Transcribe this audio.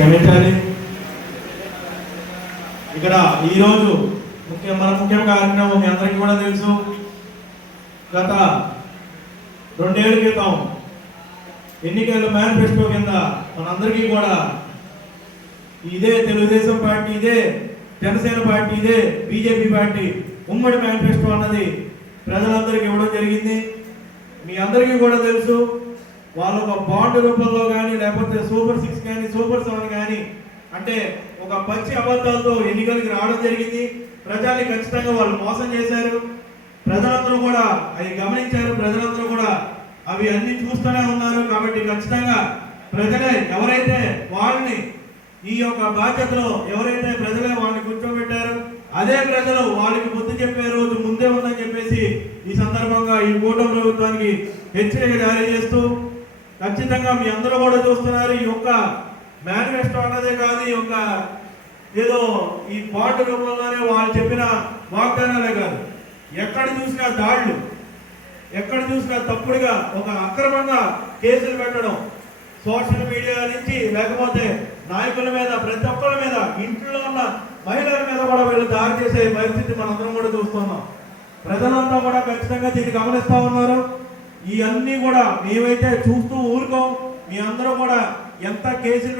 క్షమించాలి. ఇక్కడ ఈరోజు మన ముఖ్య కార్యక్రమం మీ అందరికీ కూడా తెలుసు. గత 2 ఏళ్ల క్రితం ఎన్నికల మేనిఫెస్టో కింద మనందరికీ కూడా ఇదే తెలుగుదేశం పార్టీ, ఇదే జనసేన పార్టీ, ఇదే బీజేపీ పార్టీ ఉమ్మడి మేనిఫెస్టో అన్నది ప్రజలందరికీ ఇవ్వడం జరిగింది. మీ అందరికీ కూడా తెలుసు. వాళ్ళు ఒక బాండ్ రూపంలో కానీ, లేకపోతే సూపర్ 6 కానీ, సూపర్ 7 కానీ, అంటే ఒక పచ్చి అబద్ధాలతో ఎన్నికలకి రావడం జరిగింది. ప్రజల్ని ఖచ్చితంగా వాళ్ళు మోసం చేశారు. ప్రజలందరూ కూడా అవి గమనించారు. ప్రజలందరూ కూడా అవి అన్ని చూస్తూనే ఉన్నారు. కాబట్టి ఖచ్చితంగా ప్రజలే ఎవరైతే వాళ్ళని ఈ యొక్క బాధ్యతలో ఎవరైతే ప్రజలే వాళ్ళని కూర్చోబెట్టారు, అదే ప్రజలు వాళ్ళకి బుద్ధి చెప్పే రోజు ముందే ఉందని చెప్పేసి ఈ సందర్భంగా ఈ కూటమి ప్రభుత్వానికి హెచ్చరిక జారీ చేస్తూ, ఖచ్చితంగా మీ అందరూ కూడా చూస్తున్నారు. ఈ యొక్క మేనిఫెస్టో అన్నదే కాదు, ఈ యొక్క ఏదో ఈ బాండ్ రూపంలోనే వాళ్ళు చెప్పిన వాగ్దానాలే కాదు. ఎక్కడ చూసినా దాడులు, ఎక్కడ చూసినా తప్పుడుగా ఒక అక్రమంగా కేసులు పెట్టడం, సోషల్ మీడియా నుంచి లేకపోతే నాయకుల మీద, ప్రతి ఒక్కరి మీద, ఇంట్లో ఉన్న మహిళల మీద కూడా వీళ్ళు దాడి చేసే పరిస్థితి మనందరం కూడా చూస్తున్నాం. ప్రజలంతా కూడా ఖచ్చితంగా దీన్ని గమనిస్తూ ఉన్నారు. ఇవన్నీ కూడా మేమైతే చూస్తూ ఊరుకోం. మీ అందరూ కూడా ఎంత కేసులు